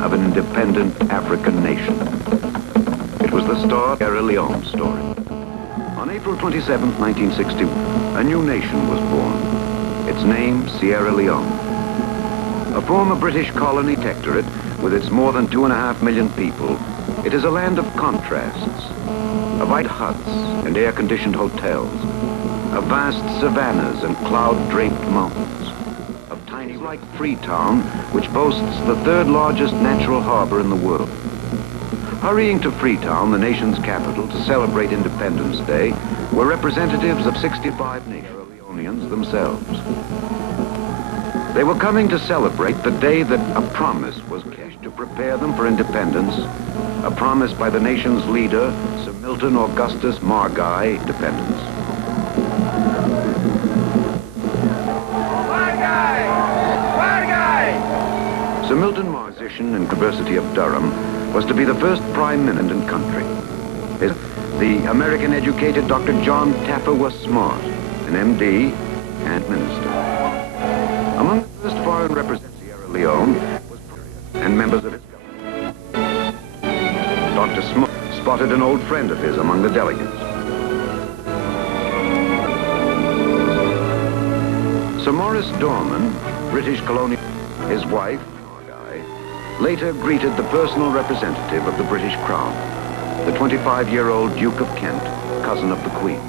creation of an independent African nation. It was the start of Sierra Leone's story. On April 27, 1961, a new nation was born. Its name, Sierra Leone. A former British colony protectorate with its more than 2.5 million people, it is a land of contrasts, of white huts and air-conditioned hotels, of vast savannas and cloud-draped mountains, of tiny like Freetown, which boasts the third largest natural harbor in the world. Hurrying to Freetown, the nation's capital, to celebrate Independence Day, were representatives of 65 Sierra Leoneans themselves. They were coming to celebrate the day that a promise was kept to prepare them for independence, a promise by the nation's leader, Sir Milton Augustus Margai, independence. Sir Milton Margai, musician and University of Durham, was to be the first prime minister in the country. The American-educated Dr. John Taffer was smart, an MD and minister. Among the first foreign representatives of Sierra Leone was and members of his government. Dr. Smart spotted an old friend of his among the delegates. Sir Maurice Dorman, British colonial, his wife, Margai, later greeted the personal representative of the British Crown, the 25-year-old Duke of Kent, cousin of the Queen.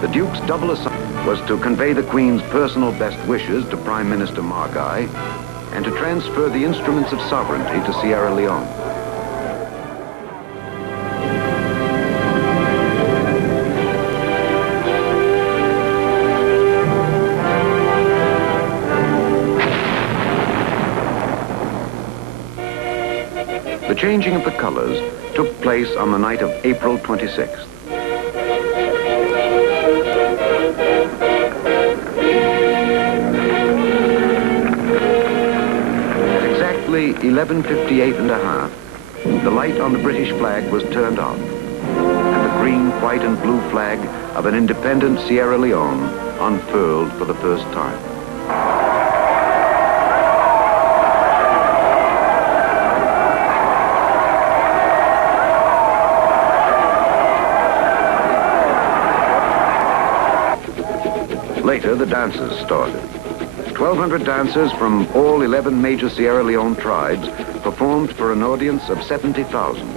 The Duke's double assignment was to convey the Queen's personal best wishes to Prime Minister Margai and to transfer the instruments of sovereignty to Sierra Leone. The changing of the colors took place on the night of April 26th. Exactly 11:58 and a half, the light on the British flag was turned off, and the green, white, and blue flag of an independent Sierra Leone unfurled for the first time. Later, the dances started. 1,200 dancers from all 11 major Sierra Leone tribes performed for an audience of 70,000.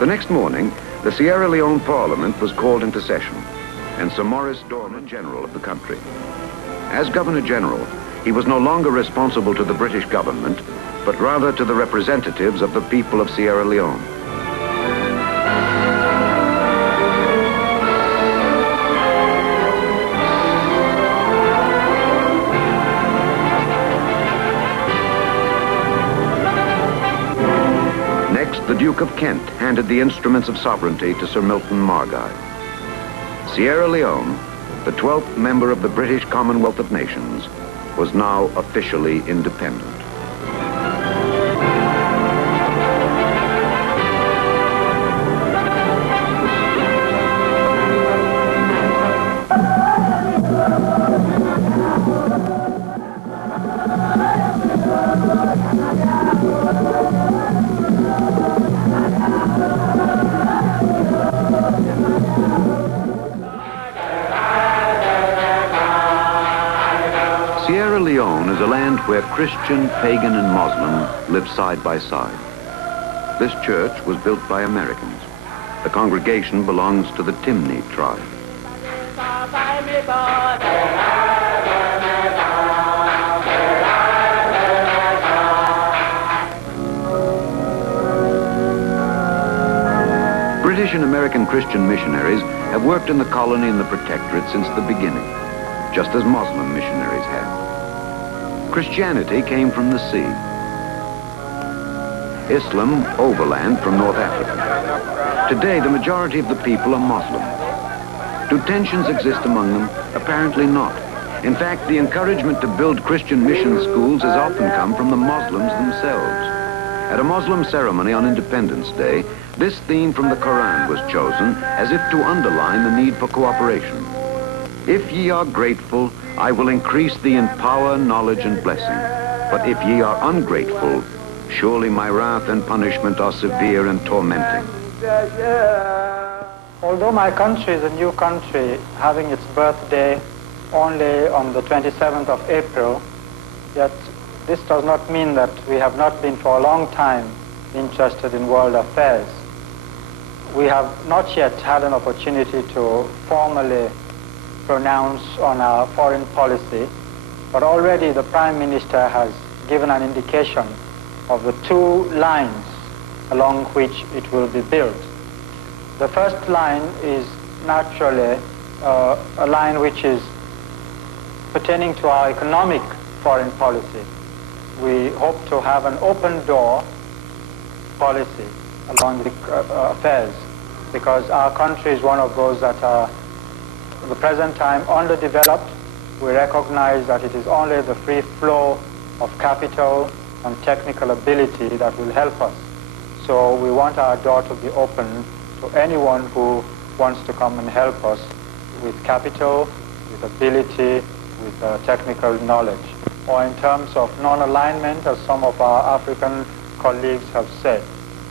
The next morning, the Sierra Leone Parliament was called into session, and Sir Maurice Dorman, General of the country. As Governor General, he was no longer responsible to the British government, but rather to the representatives of the people of Sierra Leone. The Duke of Kent handed the instruments of sovereignty to Sir Milton Margai. Sierra Leone, the 12th member of the British Commonwealth of Nations, was now officially independent. Sierra Leone is a land where Christian, pagan, and Muslim live side by side. This church was built by Americans. The congregation belongs to the Timni tribe. British and American Christian missionaries have worked in the colony and the protectorate since the beginning, just as Muslim missionaries had. Christianity came from the sea. Islam overland from North Africa. Today, the majority of the people are Muslim. Do tensions exist among them? Apparently not. In fact, the encouragement to build Christian mission schools has often come from the Muslims themselves. At a Muslim ceremony on Independence Day, this theme from the Quran was chosen as if to underline the need for cooperation. If ye are grateful, I will increase thee in power, knowledge, and blessing. But if ye are ungrateful, surely my wrath and punishment are severe and tormenting. Although my country is a new country, having its birthday only on the 27th of April, yet this does not mean that we have not been for a long time interested in world affairs. We have not yet had an opportunity to formally pronounce on our foreign policy, but already the Prime Minister has given an indication of the two lines along which it will be built. The first line is naturally a line which is pertaining to our economic foreign policy. We hope to have an open door policy along the affairs, because our country is one of those that are at the present time underdeveloped. We recognize that it is only the free flow of capital and technical ability that will help us. So we want our door to be open to anyone who wants to come and help us with capital, with ability, with technical knowledge. Or in terms of non-alignment, as some of our African colleagues have said,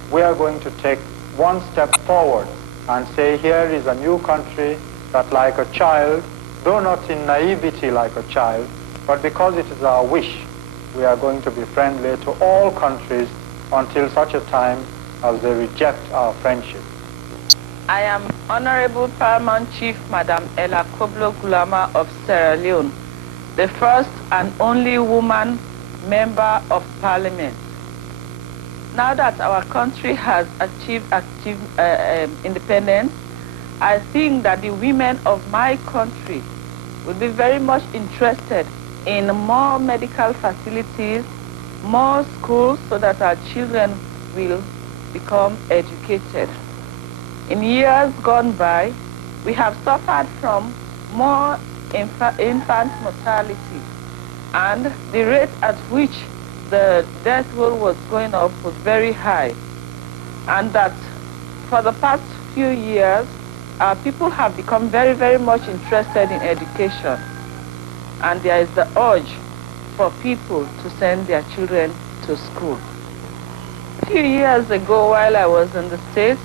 we are going to take one step forward and say, here is a new country that, like a child, though not in naivety like a child, but because it is our wish, we are going to be friendly to all countries until such a time as they reject our friendship. I am Honorable Paramount Chief Madam Ella Koblo Gulama of Sierra Leone, the first and only woman member of Parliament. Now that our country has achieved independence, I think that the women of my country will be very much interested in more medical facilities, more schools, so that our children will become educated. In years gone by, we have suffered from more infant mortality, and the rate at which the death toll was going up was very high. And that for the past few years, our people have become very, very much interested in education. And there is the urge for people to send their children to school. A few years ago, while I was in the States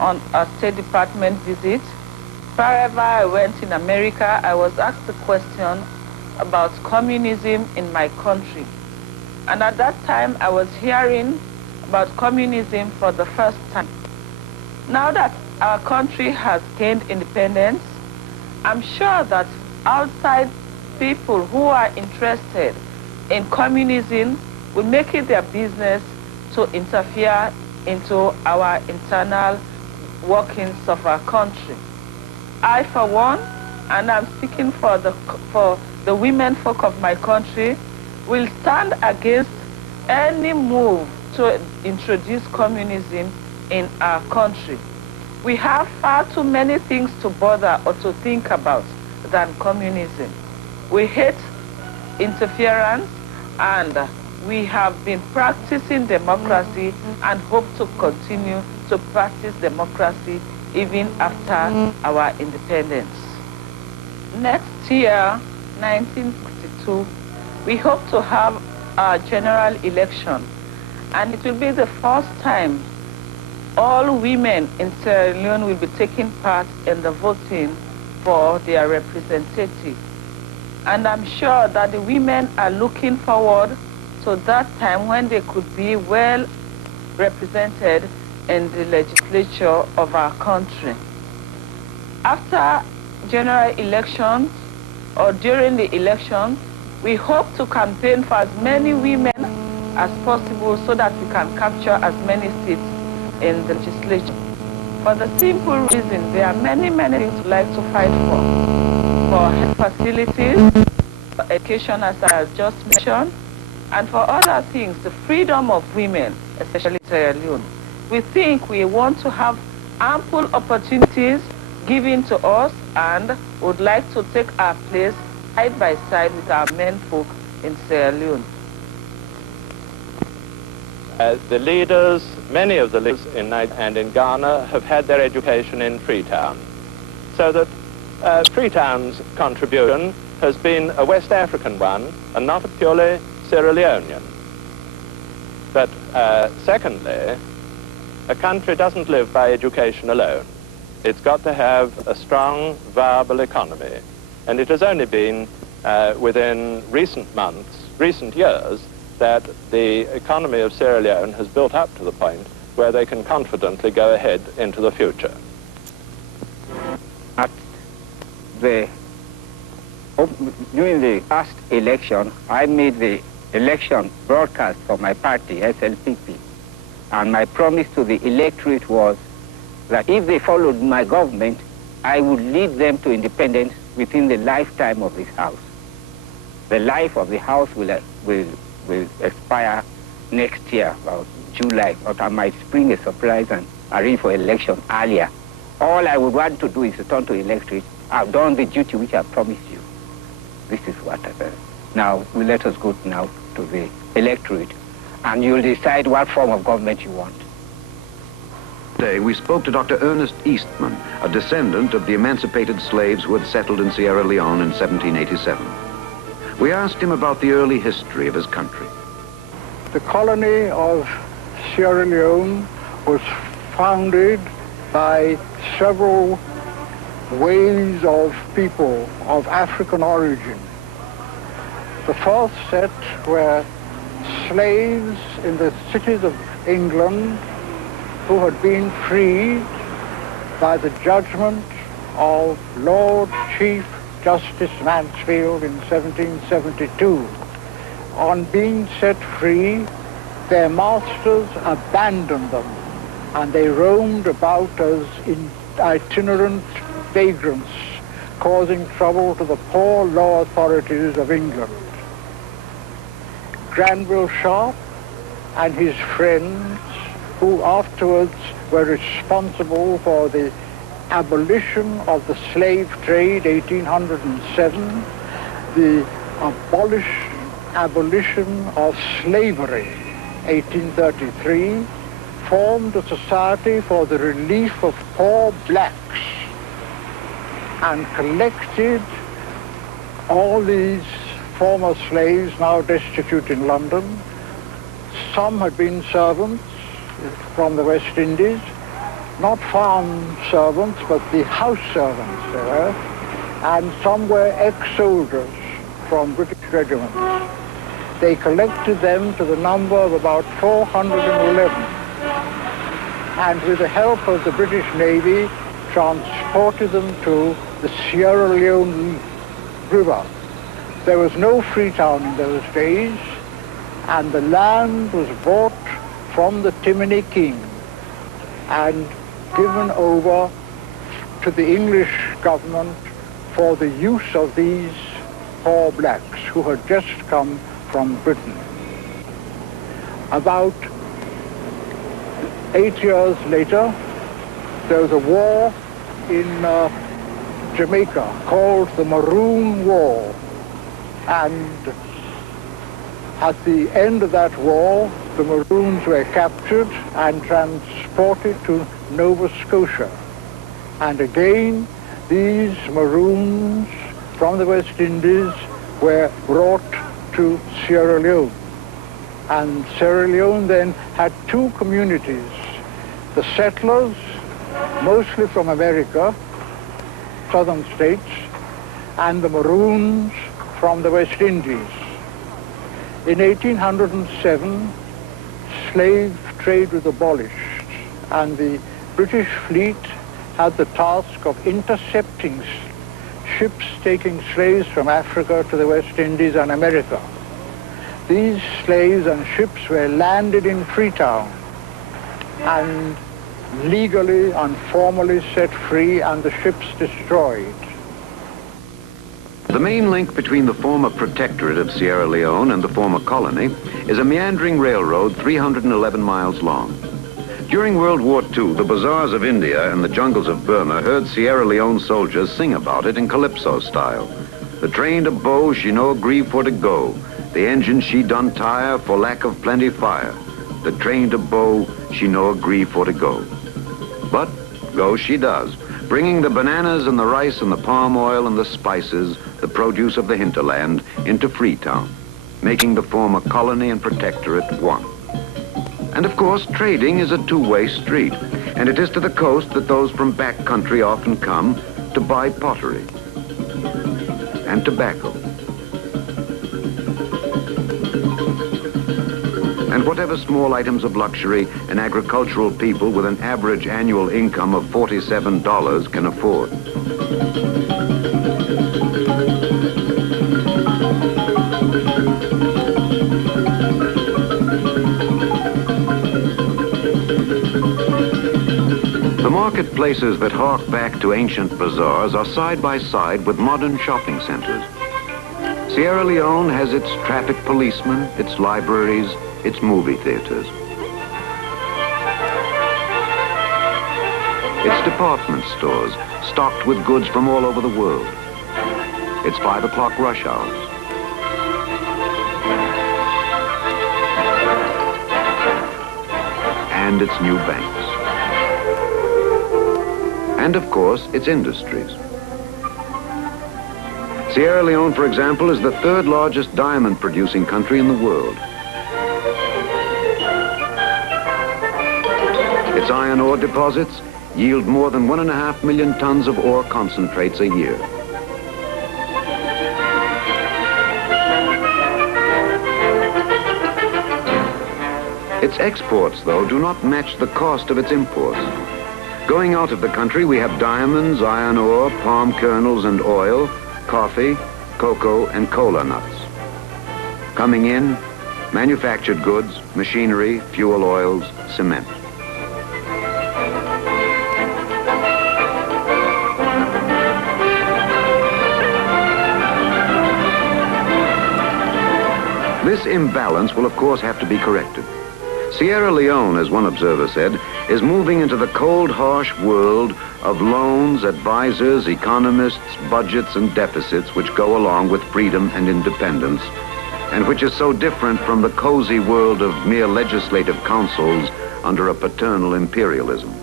on a State Department visit, wherever I went in America, I was asked a question about communism in my country. And at that time, I was hearing about communism for the first time. Now that our country has gained independence, I'm sure that outside people who are interested in communism will make it their business to interfere into our internal workings of our country. I, for one, and I'm speaking for the women folk of my country, will stand against any move to introduce communism in our country. We have far too many things to bother or to think about than communism. We hate interference, and we have been practicing democracy and hope to continue to practice democracy even after our independence. Next year, 1962, we hope to have a general election, and it will be the first time all women in Sierra Leone will be taking part in the voting for their representative. And I'm sure that the women are looking forward to that time when they could be well represented in the legislature of our country. After general elections or during the election, we hope to campaign for as many women as possible so that we can capture as many seats in the legislature. For the simple reason, there are many, many things we like to fight for health facilities, for education, as I have just mentioned, and for other things, the freedom of women, especially Sierra Leone. We think we want to have ample opportunities given to us and would like to take our place side by side with our men folk in Sierra Leone. The leaders, many of the leaders in Nigeria and in Ghana have had their education in Freetown. So that Freetown's contribution has been a West African one and not a purely Sierra Leonean. But secondly, a country doesn't live by education alone. It's got to have a strong, viable economy. And it has only been within recent months, recent years, that the economy of Sierra Leone has built up to the point where they can confidently go ahead into the future. During the last election, I made the election broadcast for my party, SLPP. And my promise to the electorate was that if they followed my government, I would lead them to independence within the lifetime of this House. The life of the House will expire next year, about July, but I might spring a surprise and arrange for election earlier. All I would want to do is to turn to electorate. I've done the duty which I promised you. This is what I said. Now, let us go now to the electorate, and you'll decide what form of government you want. Today, we spoke to Dr. Ernest Eastman, a descendant of the emancipated slaves who had settled in Sierra Leone in 1787. We asked him about the early history of his country. The colony of Sierra Leone was founded by several waves of people of African origin. The first set were slaves in the cities of England who had been freed by the judgment of Lord Chief Justice Mansfield in 1772. On being set free, their masters abandoned them, and they roamed about as itinerant vagrants, causing trouble to the poor law authorities of England. Granville Sharp and his friends, who afterwards were responsible for the abolition of the slave trade, 1807, the abolition of slavery, 1833, formed a society for the relief of poor blacks and collected all these former slaves now destitute in London. Some had been servants from the West Indies, not farm servants, but the house servants they were, and some were ex-soldiers from British regiments. They collected them to the number of about 411, and with the help of the British Navy, transported them to the Sierra Leone River. There was no Freetown in those days, and the land was bought from the Timony King and given over to the English government for the use of these poor blacks who had just come from Britain. About 8 years later, there was a war in Jamaica called the Maroon War, and at the end of that war, the Maroons were captured and transported to Nova Scotia. And again, these Maroons from the West Indies were brought to Sierra Leone. And Sierra Leone then had two communities: the settlers, mostly from America, southern states, and the Maroons from the West Indies. In 1807, slave trade was abolished, and the British fleet had the task of intercepting ships taking slaves from Africa to the West Indies and America. These slaves and ships were landed in Freetown and legally and formally set free, and the ships destroyed. The main link between the former protectorate of Sierra Leone and the former colony is a meandering railroad 311 miles long. During World War II, the bazaars of India and the jungles of Burma heard Sierra Leone soldiers sing about it in calypso style. The train to Bow she no agree for to go. The engine she done tire for lack of plenty fire. The train to Bow she no agree for to go. But go she does, bringing the bananas and the rice and the palm oil and the spices, the produce of the hinterland, into Freetown, making the former colony and protectorate one. And of course, trading is a two-way street, and it is to the coast that those from back country often come to buy pottery and tobacco. And whatever small items of luxury an agricultural people with an average annual income of $47 can afford. The marketplaces that hark back to ancient bazaars are side by side with modern shopping centers. Sierra Leone has its traffic policemen, its libraries, its movie theaters. Its department stores, stocked with goods from all over the world. Its 5 o'clock rush hours. And its new banks. And of course, its industries. Sierra Leone, for example, is the 3rd largest diamond producing country in the world. Its iron ore deposits yield more than 1.5 million tons of ore concentrates a year. Its exports, though, do not match the cost of its imports. Going out of the country, we have diamonds, iron ore, palm kernels and oil, coffee, cocoa, and cola nuts. Coming in, manufactured goods, machinery, fuel oils, cement. This imbalance will, of course, have to be corrected. Sierra Leone, as one observer said, is moving into the cold, harsh world of loans, advisors, economists, budgets, and deficits which go along with freedom and independence, and which is so different from the cozy world of mere legislative councils under a paternal imperialism.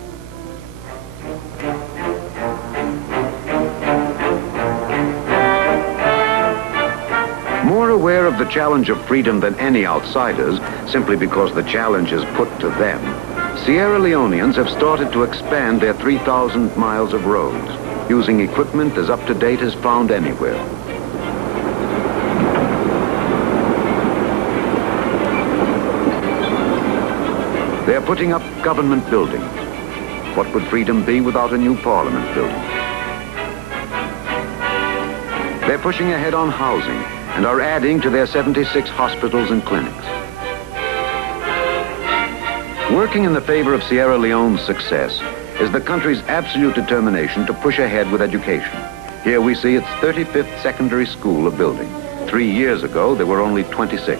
More aware of the challenge of freedom than any outsiders, simply because the challenge is put to them, Sierra Leoneans have started to expand their 3,000 miles of roads, using equipment as up-to-date as found anywhere. They're putting up government buildings. What would freedom be without a new parliament building? They're pushing ahead on housing and are adding to their 76 hospitals and clinics. Working in the favor of Sierra Leone's success is the country's absolute determination to push ahead with education. Here we see its 35th secondary school building. 3 years ago, there were only 26.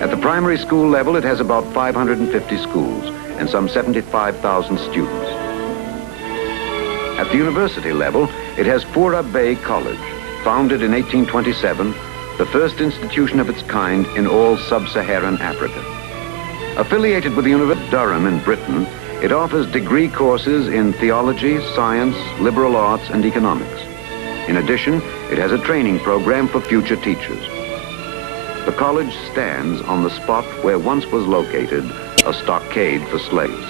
At the primary school level, it has about 550 schools and some 75,000 students. At the university level, it has Fura Bay College, founded in 1827, the first institution of its kind in all sub-Saharan Africa. Affiliated with the University of Durham in Britain, it offers degree courses in theology, science, liberal arts, and economics. In addition, it has a training program for future teachers. The college stands on the spot where once was located a stockade for slaves.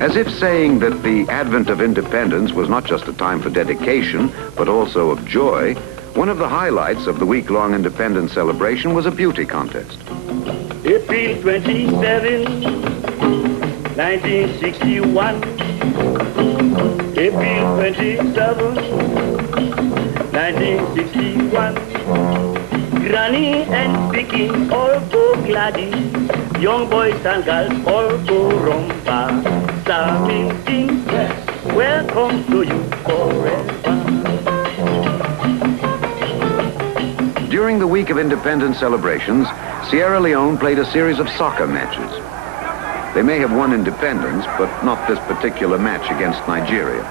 As if saying that the advent of independence was not just a time for dedication, but also of joy, one of the highlights of the week-long independence celebration was a beauty contest. April 27, 1961. April 27, 1961. Granny and Picking all go gladdy. Young boys and girls all go rumba. Sammy sings, welcome to you forever. During the week of independence celebrations, Sierra Leone played a series of soccer matches. They may have won independence, but not this particular match against Nigeria.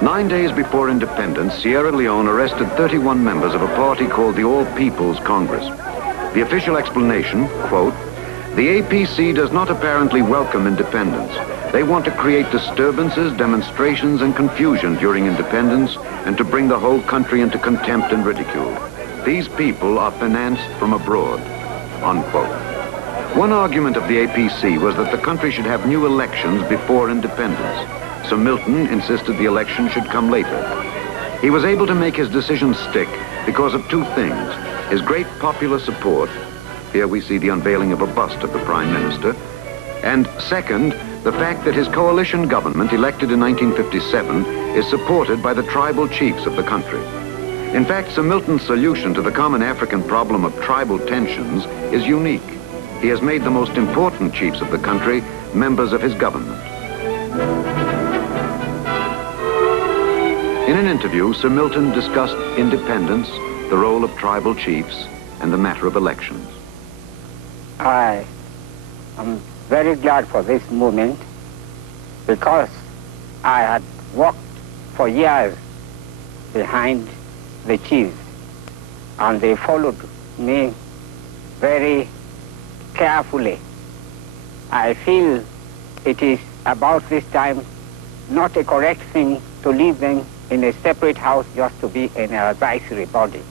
Nine days before independence, Sierra Leone arrested 31 members of a party called the All People's Congress. The official explanation, quote, "The APC does not apparently welcome independence. They want to create disturbances, demonstrations, and confusion during independence and to bring the whole country into contempt and ridicule. These people are financed from abroad," unquote. One argument of the APC was that the country should have new elections before independence. Sir Milton insisted the election should come later. He was able to make his decision stick because of two things: his great popular support — here we see the unveiling of a bust of the Prime Minister — and second, the fact that his coalition government, elected in 1957, is supported by the tribal chiefs of the country. In fact, Sir Milton's solution to the common African problem of tribal tensions is unique. He has made the most important chiefs of the country members of his government. In an interview, Sir Milton discussed independence, the role of tribal chiefs, and the matter of elections. I am very glad for this movement because I had worked for years behind the chiefs, and they followed me very carefully. I feel it is about this time not a correct thing to leave them in a separate house just to be an advisory body.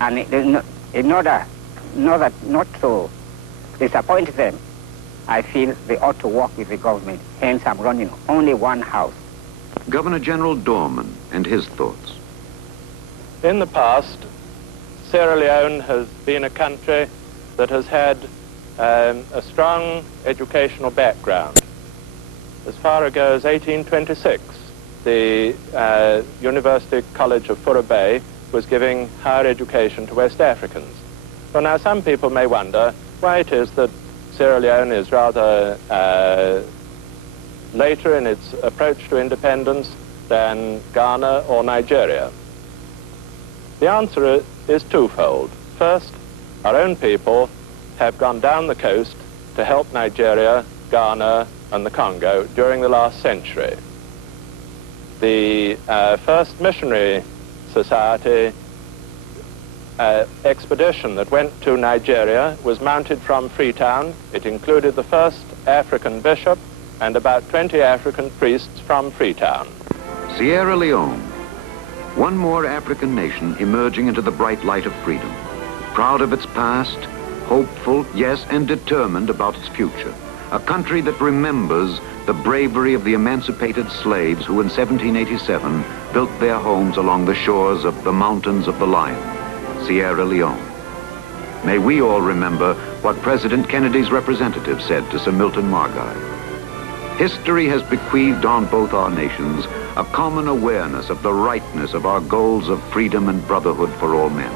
And in order not to disappoint them, I feel they ought to work with the government. Hence, I'm running only one house. Governor General Dorman and his thoughts. In the past, Sierra Leone has been a country that has had a strong educational background. As far ago as 1826, the University College of Fura Bay was giving higher education to West Africans. So now some people may wonder why it is that Sierra Leone is rather later in its approach to independence than Ghana or Nigeria. The answer is twofold. First, our own people have gone down the coast to help Nigeria, Ghana, and the Congo during the last century. The first missionary society expedition that went to Nigeria was mounted from Freetown. It included the first African bishop and about 20 African priests from Freetown. Sierra Leone, one more African nation emerging into the bright light of freedom, proud of its past, hopeful, yes, and determined about its future. A country that remembers the bravery of the emancipated slaves who in 1787 built their homes along the shores of the Mountains of the Lion, Sierra Leone. May we all remember what President Kennedy's representative said to Sir Milton Margai. History has bequeathed on both our nations a common awareness of the rightness of our goals of freedom and brotherhood for all men.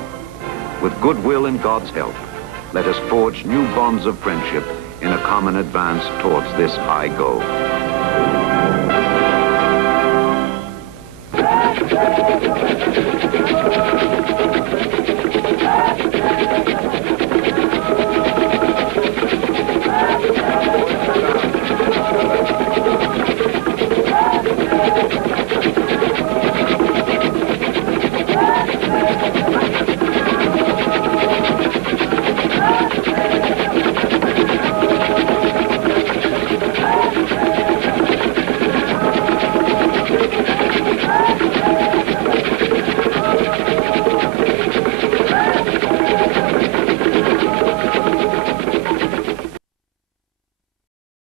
With goodwill and God's help, let us forge new bonds of friendship in a common advance towards this high goal.